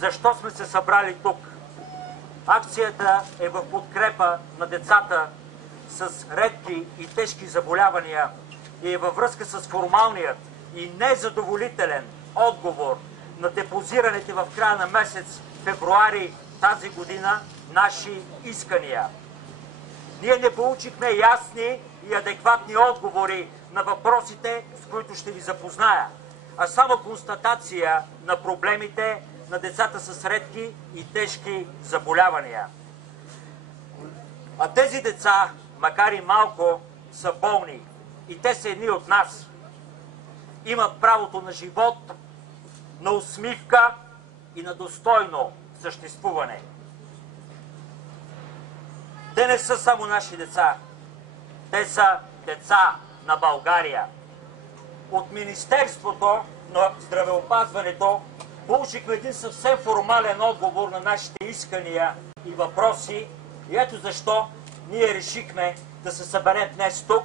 защо сме се събрали тук. Акцията е в подкрепа на децата с редки и тежки заболявания и е във връзка с формалният и незадоволителен отговор на депозираните в края на месец февруари тази година наши искания. Ние не получихме ясни и адекватни отговори на въпросите, с които ще ви запозная, а само констатация на проблемите на децата с редки и тежки заболявания. А тези деца, макар и малко, са болни и те са едни от нас. Имат правото на живот, на усмивка и на достойно съществуване. Те не са само наши деца. Те са деца на България. От Министерството на здравеопазването получихме един съвсем формален отговор на нашите искания и въпроси. И ето защо ние решихме да се съберем днес тук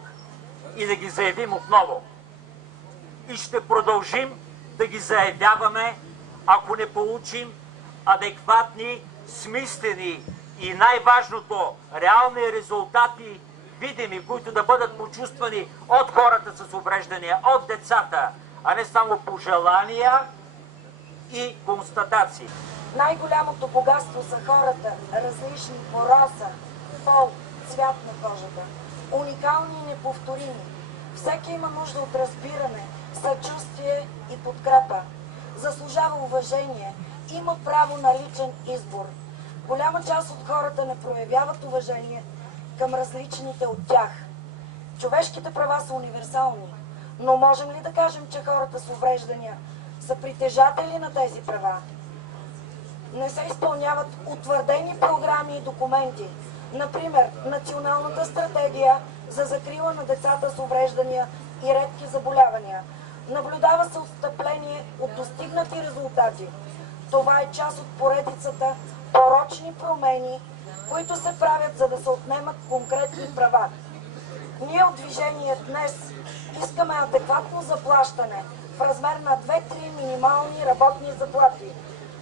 и да ги заявим отново. И ще продължим да ги заявяваме, ако не получим адекватни, смислени и най-важното, реални резултати, видими, които да бъдат почувствани от хората с увреждания, от децата, а не само пожелания и констатации. Най-голямото богатство са хората, различни по раса, пол, цвят на кожата, уникални и неповторими. Всеки има нужда от разбиране, съчувствие и подкрепа. Заслужава уважение, има право на личен избор. Голяма част от хората не проявяват уважение към различните от тях. Човешките права са универсални, но можем ли да кажем, че хората с увреждания са притежатели на тези права? Не се изпълняват утвърдени програми и документи. Например, Националната стратегия за закрила на децата с увреждания и редки заболявания. Наблюдава се отстъпление от достигнати резултати. Това е част от поредицата порочни промени, които се правят, за да се отнемат конкретни права. Ние от движение днес искаме адекватно заплащане в размер на 2-3 минимални работни заплати,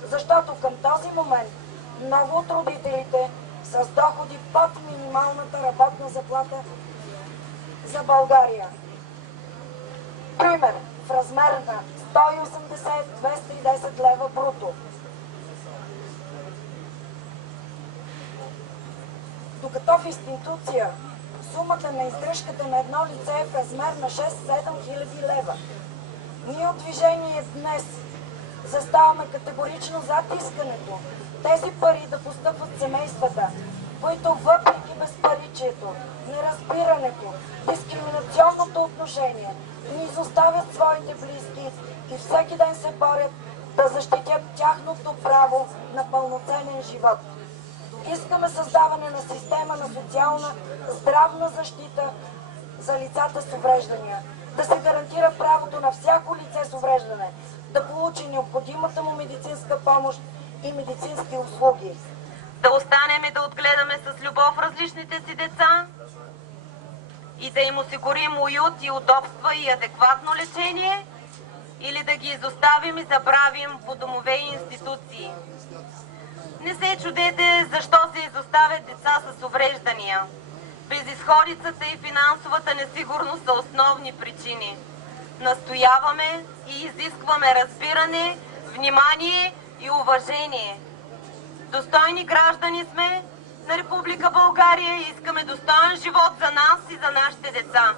защото към този момент много от родителите с доходи под минималната работна заплата за България. Пример, в размер на 180-210 лева бруто. Докато в институция сумата на издръжката на едно лице е в размер на 6-7 хиляди лева. Ние от движение днес заставаме категорично зад искането тези пари да постъпват в семействата, които въпреки безпаричието, неразбирането, дискриминационното отношение, ни изоставят своите близки и всеки ден се борят да защитят тяхното право на пълноценен живот. Искаме създаване на система на социална здравна защита за лицата с увреждания, да се гарантира правото на всяко лице с увреждане да получи необходимата му медицинска помощ и медицински услуги. Да останем и да отгледаме с любов различните си деца и да им осигурим уют и удобства и адекватно лечение, или да ги изоставим и забравим по домове и институции. Не се чудете защо се изоставят деца с увреждания. Безизходицата и финансовата несигурност са основни причини. Настояваме и изискваме разбиране, внимание и уважение. Достойни граждани сме на Република България и искаме достоен живот за нас и за нашите деца.